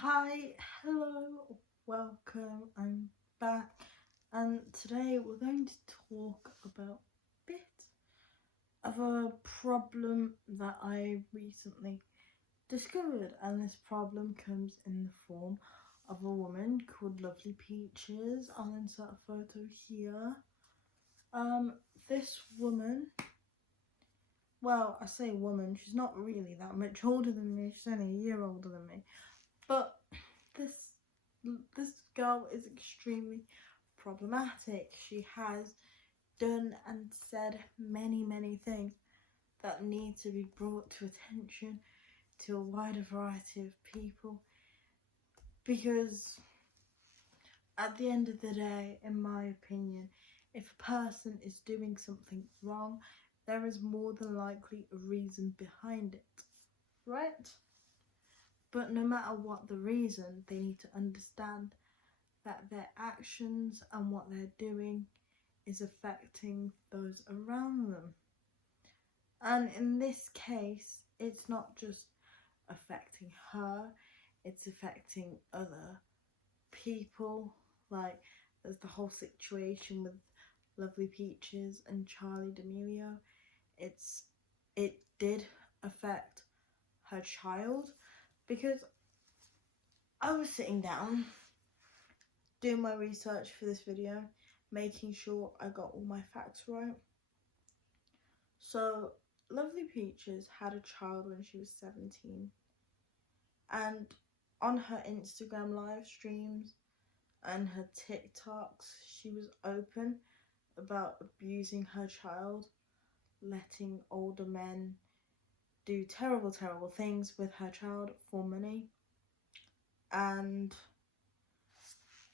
Hi, hello, welcome, I'm back, and today we're going to talk about a bit of a problem that I recently discovered, and this problem comes in the form of a woman called Lovely Peaches. I'll insert a photo here. This woman, well, I say woman, she's not really that much older than me, she's only a year older than me, but this this girl is extremely problematic. She has done and said many things that need to be brought to attention to a wider variety of people, because at the end of the day, in my opinion, if a person is doing something wrong, there is more than likely a reason behind it, right? But no matter what the reason, they need to understand that their actions and what they're doing is affecting those around them. And in this case, it's not just affecting her, it's affecting other people. Like, there's the whole situation with Lovely Peaches and Charlie D'Amelio. It did affect her child, because I was sitting down doing my research for this video, making sure I got all my facts right. So Lovely Peaches had a child when she was 17, and on her Instagram live streams and her TikToks, she was open about abusing her child, letting older men do terrible things with her child for money. And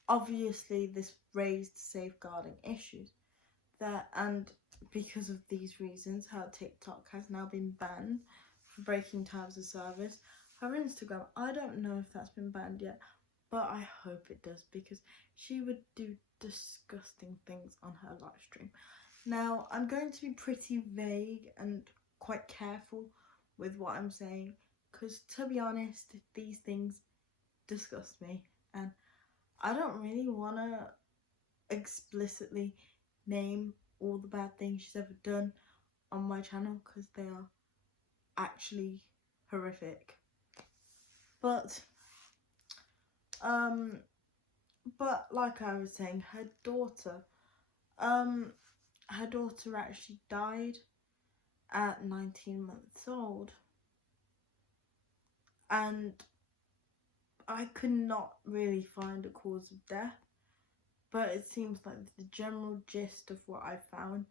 obviously this raised safeguarding issues there, and because of these reasons, her TikTok has now been banned for breaking terms of service. Her Instagram, I don't know if that's been banned yet, but I hope it does, because she would do disgusting things on her live stream. Now, I'm going to be pretty vague and quite careful with what I'm saying, because to be honest, these things disgust me, and I don't really want to explicitly name all the bad things she's ever done on my channel, because they are actually horrific. But like I was saying, her daughter actually died at 19 months old, and I could not really find a cause of death, but it seems like the general gist of what I found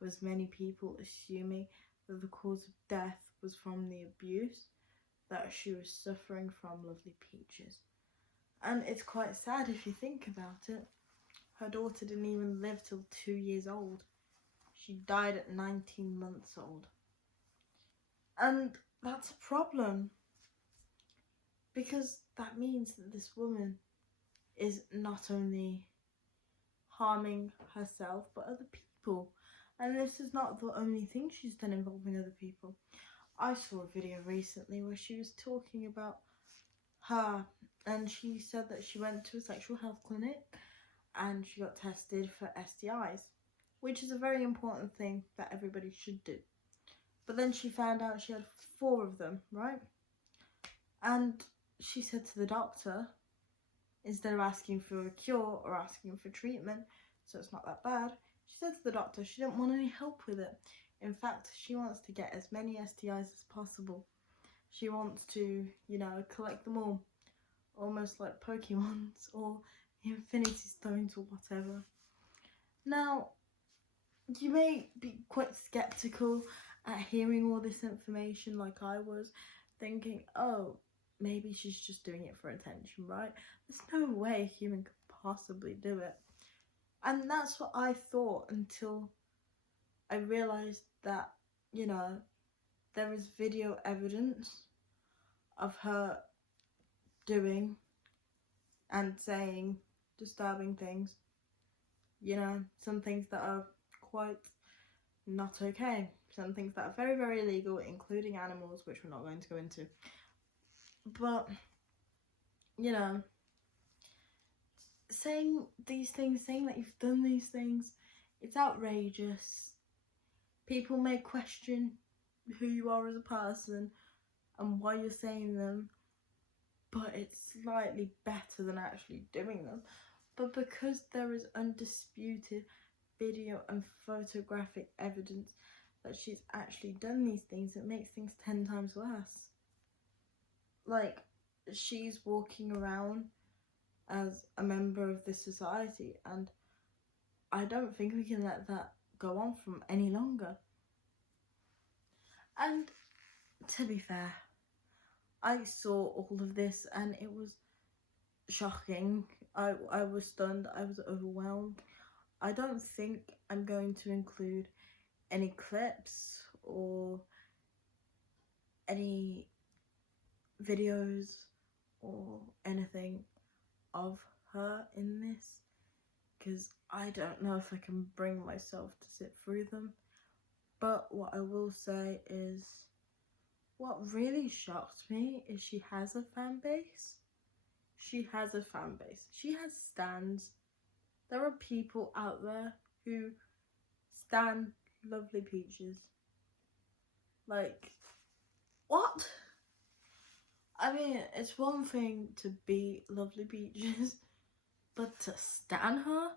was many people assuming that the cause of death was from the abuse that she was suffering from Lovely Peaches. And it's quite sad if you think about it. Her daughter didn't even live till 2 years old. She died at 19 months old. And that's a problem, because that means that this woman is not only harming herself but other people, and this is not the only thing she's done involving other people. I saw a video recently where she was talking about her, and she said that she went to a sexual health clinic and she got tested for STIs, which is a very important thing that everybody should do. But then she found out she had 4 of them, right? And she said to the doctor, instead of asking for a cure or asking for treatment, so it's not that bad, she said to the doctor she didn't want any help with it. In fact, she wants to get as many STIs as possible. She wants to, collect them all, almost like Pokemons or Infinity Stones or whatever. Now, you may be quite skeptical at hearing all this information, like I was, thinking, oh, maybe she's just doing it for attention, right? There's no way a human could possibly do it. And that's what I thought, until I realised that, there is video evidence of her doing and saying disturbing things, some things that are quite not okay, some things that are very illegal, including animals, which we're not going to go into. But you know, saying these things, saying that you've done these things, it's outrageous. People may question who you are as a person and why you're saying them, but it's slightly better than actually doing them. But because there is undisputed video and photographic evidence that she's actually done these things, it makes things 10 times worse. Like, she's walking around as a member of this society, and I don't think we can let that go on from any longer. And to be fair, I saw all of this and it was shocking. I was stunned, I was overwhelmed. I don't think I'm going to include any clips or any videos or anything of her in this, because I don't know if I can bring myself to sit through them. But what I will say is, what really shocked me is she has a fan base. She has a fan base. She has stans. There are people out there who stan Lovely Peaches. Like, what? I mean, it's one thing to be Lovely Peaches, but to stan her?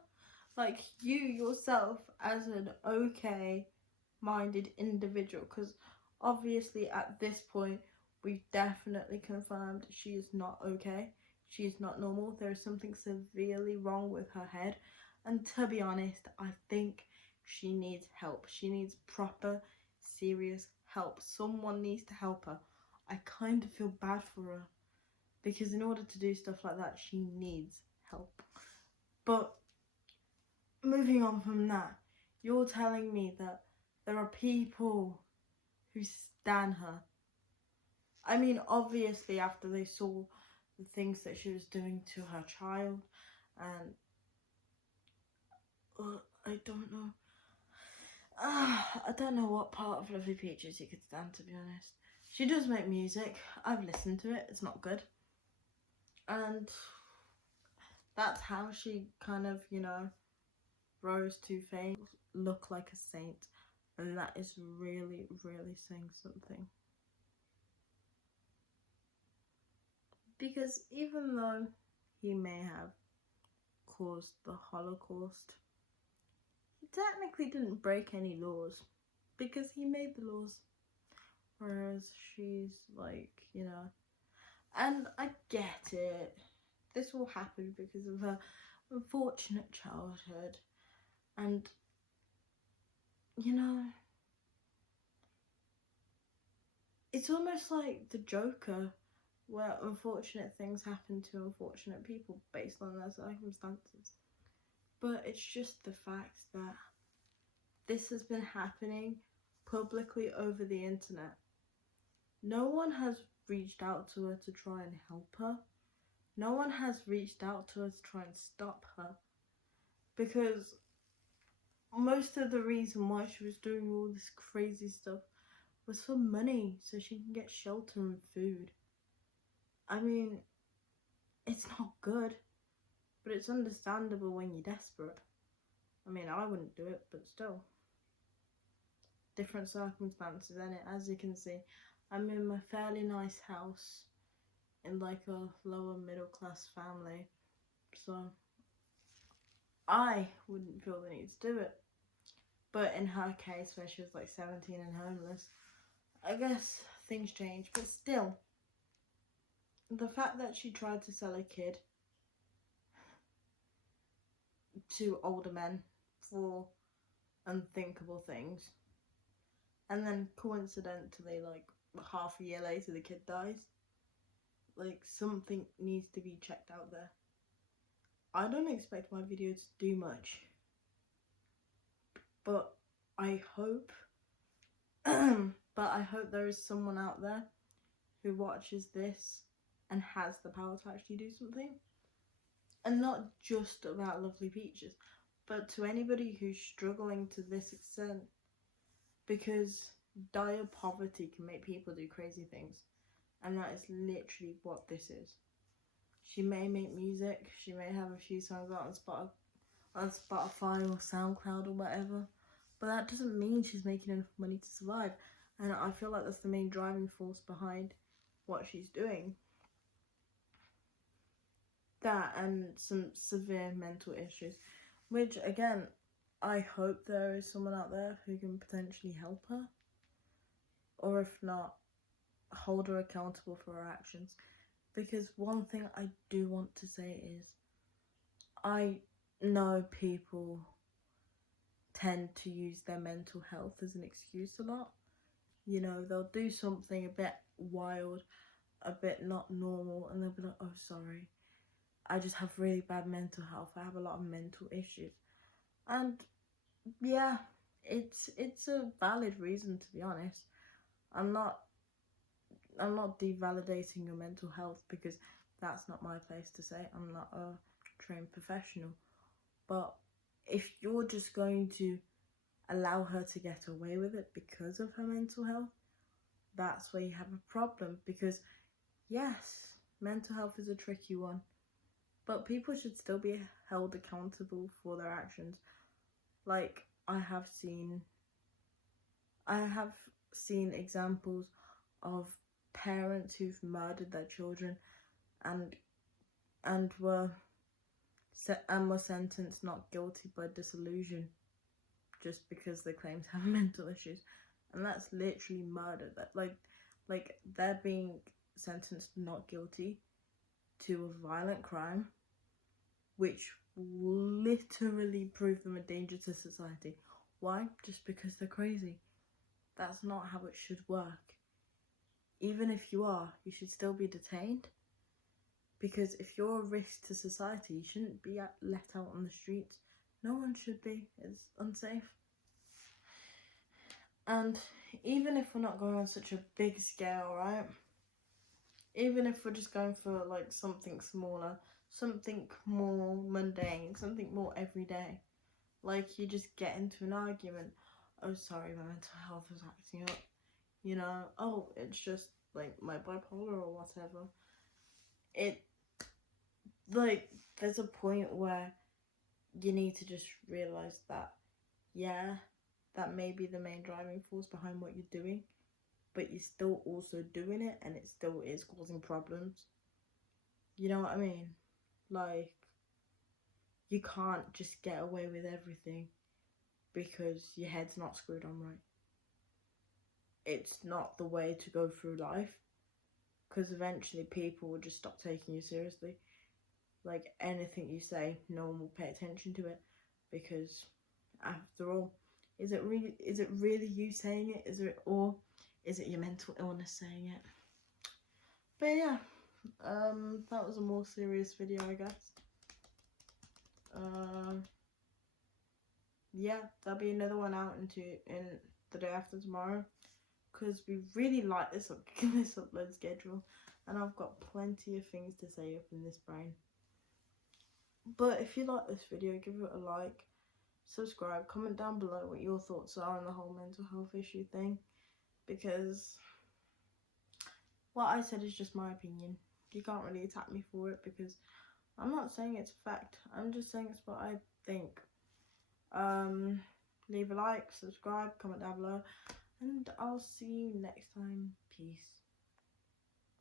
Like, you yourself as an okay-minded individual, because obviously at this point we've definitely confirmed she is not okay. She is not normal. There is something severely wrong with her head, and to be honest, I think she needs help. She needs proper, serious help. Someone needs to help her. I kind of feel bad for her, because in order to do stuff like that, she needs help. But moving on from that, you're telling me that there are people who stan her. I mean, obviously after they saw the things that she was doing to her child, and I don't know. I don't know what part of Lovely Peaches you could stand, to be honest. She does make music. I've listened to it. It's not good. And that's how she kind of, you know, rose to fame. Look like a saint. And that is really, really saying something. Because even though he may have caused the Holocaust, he technically didn't break any laws, because he made the laws. Whereas she's like, you know, and I get it. This all happened because of her unfortunate childhood. And, you know, it's almost like the Joker, where unfortunate things happen to unfortunate people based on their circumstances. But it's just the fact that this has been happening publicly over the internet. No one has reached out to her to try and help her. No one has reached out to her to try and stop her. Because most of the reason why she was doing all this crazy stuff was for money, so she can get shelter and food. I mean, it's not good, but it's understandable when you're desperate. I mean, I wouldn't do it, but still. Different circumstances, innit? As you can see, I'm in my fairly nice house in like a lower middle class family, so I wouldn't feel the need to do it. But in her case, where she was like 17 and homeless, I guess things change. But still, the fact that she tried to sell a kid to older men for unthinkable things, and then coincidentally, like half a year later, the kid dies. Like, something needs to be checked out there. I don't expect my video to do much, but I hope there is someone out there who watches this and has the power to actually do something. And not just about Lovely Peaches, but to anybody who's struggling to this extent, because dire poverty can make people do crazy things, and that is literally what this is. She may make music, she may have a few songs out on Spotify or SoundCloud or whatever, but that doesn't mean she's making enough money to survive. And I feel like that's the main driving force behind what she's doing. That and some severe mental issues, which again, I hope there is someone out there who can potentially help her, or if not, hold her accountable for her actions. Because one thing I do want to say is, I know people tend to use their mental health as an excuse a lot. You know, they'll do something a bit wild, a bit not normal, and they'll be like, oh, sorry, I just have really bad mental health. I have a lot of mental issues. And yeah, it's a valid reason, to be honest. I'm not devalidating your mental health, because that's not my place to say. I'm not a trained professional. But if you're just going to allow her to get away with it because of her mental health, that's where you have a problem. Because yes, mental health is a tricky one, but people should still be held accountable for their actions. Like, I have seen examples of parents who've murdered their children and were sentenced not guilty by dissolution just because they claim to have mental issues. And that's literally murder. That like they're being sentenced not guilty to a violent crime which literally prove them a danger to society. Why? Just because they're crazy. That's not how it should work. Even if you are, you should still be detained. Because if you're a risk to society, you shouldn't be let out on the streets. No one should be. It's unsafe. And even if we're not going on such a big scale, right? Even if we're just going for like something smaller, something more mundane, something more everyday. Like, you just get into an argument. Oh, sorry, my mental health is acting up. You know, oh, it's just like my bipolar or whatever. There's a point where you need to just realise that, yeah, that may be the main driving force behind what you're doing, but you're still also doing it, and it still is causing problems. You know what I mean? Like, you can't just get away with everything because your head's not screwed on right. It's not the way to go through life, because eventually people will just stop taking you seriously. Like, anything you say, no one will pay attention to it, because after all, is it really you saying it? Or is it your mental illness saying it? But yeah, that was a more serious video, I guess. Yeah, there'll be another one out in the day after tomorrow, because we really like this upload schedule, and I've got plenty of things to say up in this brain. But if you like this video, give it a like, subscribe, comment down below what your thoughts are on the whole mental health issue thing, because what I said is just my opinion. You can't really attack me for it, because I'm not saying it's a fact. I'm just saying it's what I think. Leave a like, subscribe, comment down below, and I'll see you next time. Peace.